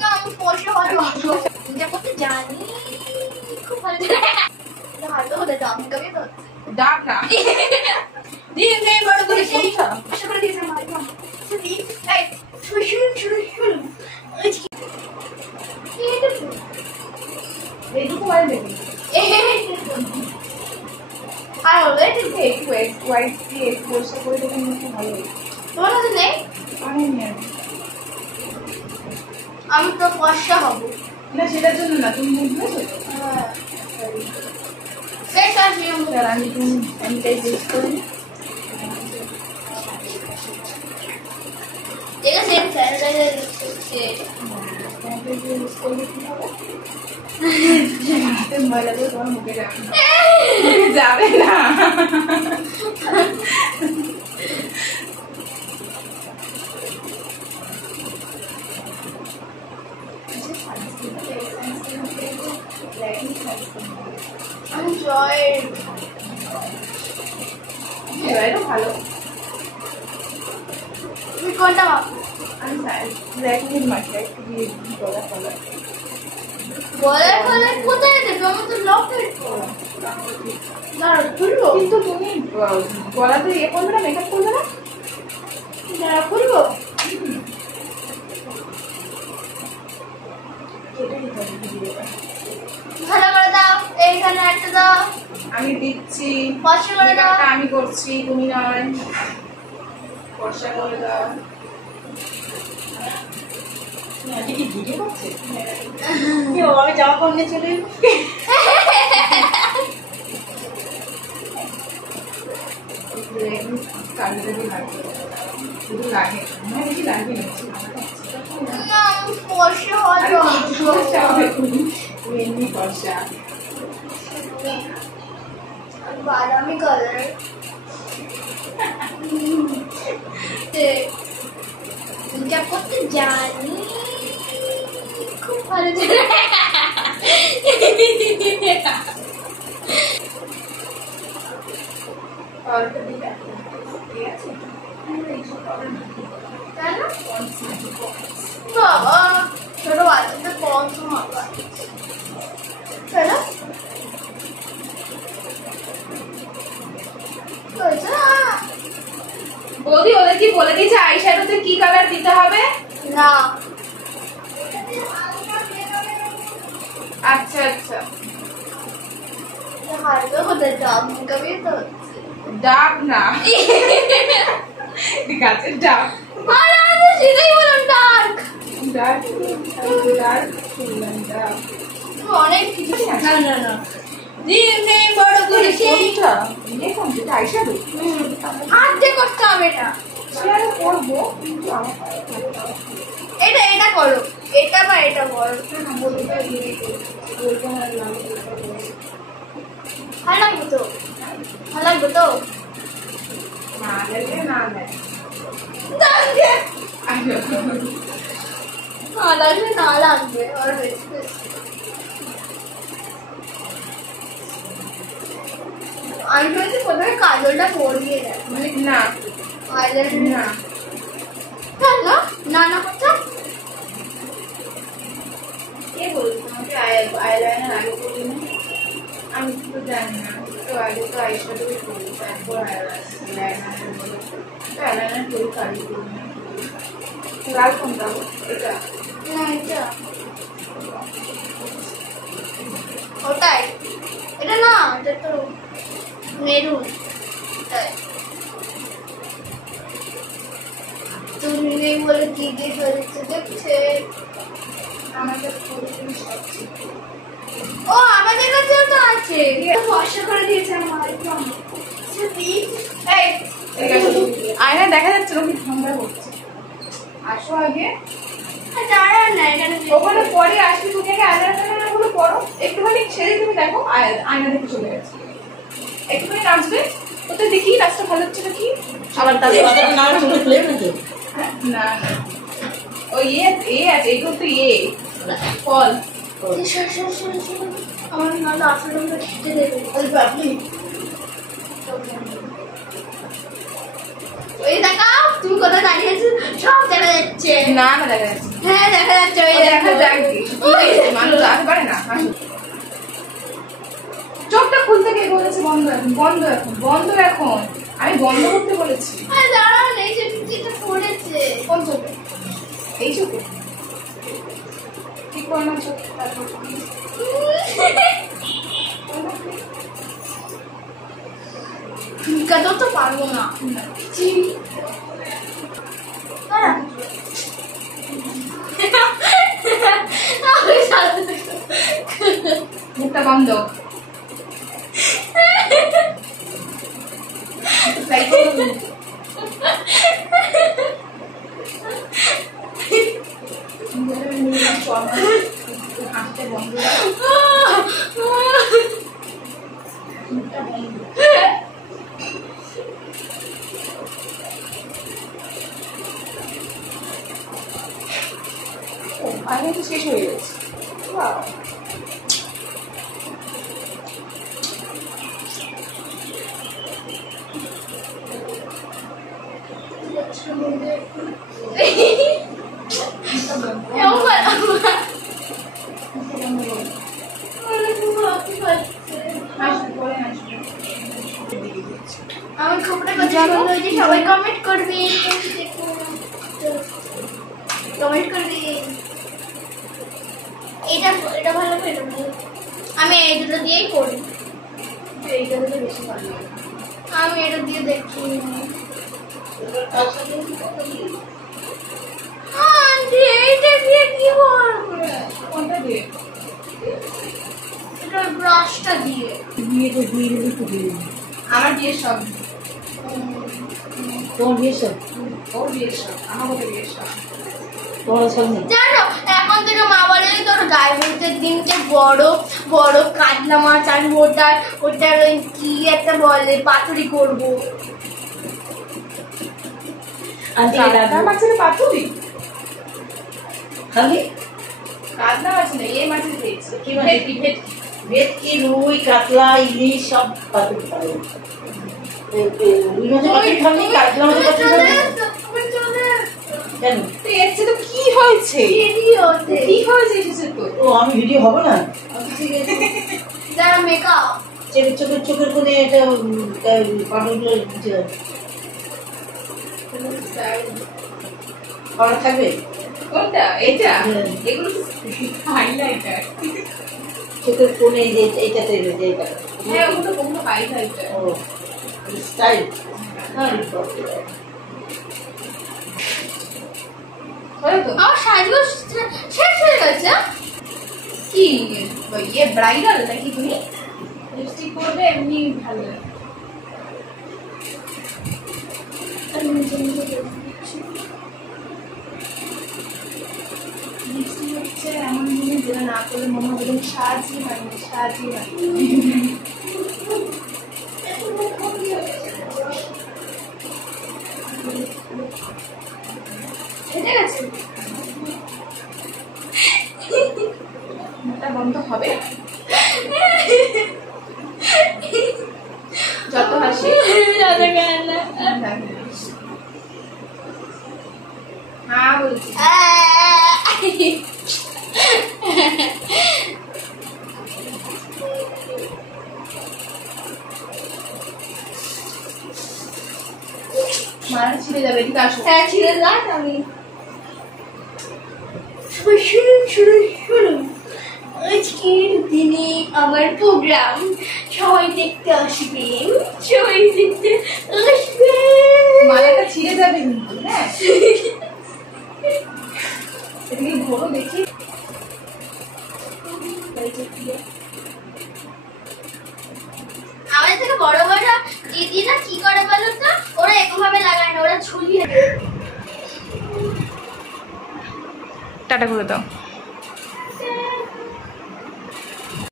না আমি পয়সা হয় যা করতে জানি খুব ভালো হাতে হতে দাম কবি তো ডাক না দিয়ে নে বড় করে সেই আশা করে দিয়েছে আমার শুনি এই শুন এইটুকু মানে দেবে আর অলরেডি একটু হোয়াইট দিয়ে পরিষ্কার করে দেবেন মুখে ভালো তোমার কাছে নেই আমি নিয়ে আমি তো পয়সা হবো না সেটার জন্য না তুমি বুঝবে সেটা নিয়ম আমি তুমি স্যানিটাইজ ইউজ করি ঠিক আছে স্যানিটাইজার করছে স্যানিটাইজ ইউজ করলে কি হবে হাতে ময়লা দিয়ে তোমার মুখে যাবে না আমি জয় এবারও ভালো তুমি কোনটা আমি ল্যাকমির মাঠে একটু দিয়ে গলা ফলা বলার ফলে কোথায় দেবে আমার তো লকেট না খুলবো কিন্তু তুমি গলাতে ইয়ে করবে না মেকআপ করবে না না খুলবো ভালো করে দাও এইখানে একটা দাও আমি দিচ্ছি ফর্সা করে দাও মেকআপটা আমি করছি তুমি নয় ফর্সা করে দাও আজকে কি ভিডিও করছে কেউ আমি জামা পরে নিয়ে চলে কাজে লাগে শুধু লাগে মনে বেশি লাগে না না আমি ফর্সা হলো ফর্সা হবে তুমি এমনি ফর্সা বাদামি কালার মেকআপ করতে জানি খুব ভালো জানি পাউডারটা দিবে ঠিক আছে কেন বাবা ছোট বাচ্চাদের কম সময় কেন বৌদি ওদের কি বলে দিয়েছে আইশ্যাডোতে কি কালার দিতে হবে না আচ্ছা আচ্ছা হালকা কোথায় ডাব কবি তো ডাব না গাছের ডাব আরে আমি সেটাই বললাম ডার্ক ডার্ক ডার্ক ডাব অনেক কিছু না না না দিয়ে নে বড় করে সেইটা দেখুন যেটা আইশ্যাডো হাত দিয়ে করতে হবে এটা শেয়ার করবো কিন্তু আমার এটা এটা করো এটা বা এটা করো বলতে বলবো না ভালো লাগবে তো ভালো লাগবে তো না লাগে না লাগে না লাগবে না লাগবে আর বেশি আমি বলছি কোথায় কাজলটা পরিয়ে দেয় মানে না আইলাইনার না না না না কথা কে বলছে তোমাকে আইলাইনার আগে করি না আমি তো জানি না তো আগে তো আইশ্যাডোই করি তারপর আইলাইনার বলে তো আইলাইনার করি কালি করি না লাল কোনটা এটা না এটা ওটাই এটা না এটা তো মেরুন তুমি নেই বলে কি দিয়ে ফেলছে দেখছে আমাদের পুরোপুরি সব ঠিক ও আমাদের কাছেও তো আছে ফর্সা করে দিয়েছে আমার আয়না দেখা যাচ্ছে না কি ঠান্ডা হচ্ছে আসো আগে দাঁড়ান না এখানে ওখানে পরে আসবি তুমি আগে আয়নার গুলো পড়ো একটুখানি ছেড়ে তুমি দেখো আয়না দেখে চলে গেছে একটুখানি নাচবে ওতে দেখি নাচটা ভালো হচ্ছে নাকি আবার তাদের নাম শুনে ফেলে নাকি না না ওই এ আছে এগুলো তো ফল আমার নাম আসলে খেতে দেবে আপনি ওই দেখাও তুমি কোথায় দাঁড়িয়েছো সব দেখা যাচ্ছে যাচ্ছে। না না দেখা যাচ্ছে। হ্যাঁ দেখা যাচ্ছে, ওই দেখা যাক মানুষ আসতে পারে না। চোখটা খুলতে কে বলেছে? বন্ধ এখন, বন্ধ এখন, বন্ধ এখন। আমি বন্ধ করতে বলেছি। আরে দাঁড়াও, এই যে যেটা পড়েছে। কোন চোখে? এই চোখে ঠিক করে না চোখ। তারপর চুলকাতেও তো পারবো না। মুখটা বন্ধ। তাই করুন। হাসতে বন্ধ। মুখটা বন্ধ। আগে তো শেষ হয়ে গেছে। আমার খবরটা পছন্দ হয়েছে, সবাই কমেন্ট করবে, কমেন্ট করবে। এটা এটা ভালো, এটা ভালো। আমি এই দুটো দিয়েই করি। এইটা দিলে বেশি ভালো লাগে। আমি এটা দিয়ে দেখি। আন্টি এইটা দিয়ে কি করবে? কোনটা দিয়ে? এটা ব্রাশটা দিয়ে। বিয়েতে দিয়ে দিবি তো দিয়ে দিবি। আমার বিয়ের সব। তোমার বিয়ে সব? ওর বিয়ের সব, আমার ওদের বিয়ের সব। তোমার সব নেই? জানো এখন থেকে মা বলে তোর গায়ে হলুদের দিনকে বড় বড় কাতলা মাছ আর ওটার ওই কি একটা বলে পাতুরি করবো। আন্টি কাতলা মাছের পাতুরি? খালি কাতলা মাছ নেই, এই মাছের খেয়েছি। কি মানে? ভেটকি, ভেটকি। ভেটকি, রুই, কাতলা, ইলিশ সব পাতুরি খাবে। রুই মাছের পাতুরি খাবি, কাতলা মাছের পাতুরি খাবি? কেন? তো এসছে তো কি হয়েছে? কি হয়েছে এসেছে তো? ও আমি ভিডিও হবে না? ঠিক আছে। যারা মেকআপ চোখের কোণে এটা পাউডারগুলো দিতে হবে। পাউডার থাকবে? কোনটা? এটা? হ্যাঁ। এগুলো তো হাইলাইটার। চোখের কোণে যে এইটাতে যে এটা। হ্যাঁ, ওগুলো কোনটা হাইলাইটার। ও স্টাইল। হ্যাঁ হলো তো? আমার সাজগোজ শেষ হয়ে গেছে। কি ইয়ে ব্রাইডাল নাকি তুমি? লিপস্টিক করবে এমনি ভালো লাগে। লিপস্টিক হচ্ছে এমন জিনিস যেটা না করলে মনে হবে তুমি সাজই হয়নি, সাজই হয়নি। ঠিক আছে, মুখটা বন্ধ হবে। যত হাসি হ্যাঁ বলছি। মারা ছিঁড়ে যাবে, এদিকে আসো। হ্যাঁ ছিঁড়ে যাক। আমি শুনুন আজকের দিনে আমার প্রোগ্রাম, সবাই দেখতে আসবেন, সবাই দেখতে আসবেন। মালাটা ছিঁড়ে যাবে কিন্তু, হ্যাঁ। এদিকে ঘোরো দেখি। আমাদের থেকে বড় বড় দিদিরা কি করে বলো তো, ওরা এরকমভাবে লাগায় না, ওরা ঝুলিয়ে দেয়। টাটা করে দাও।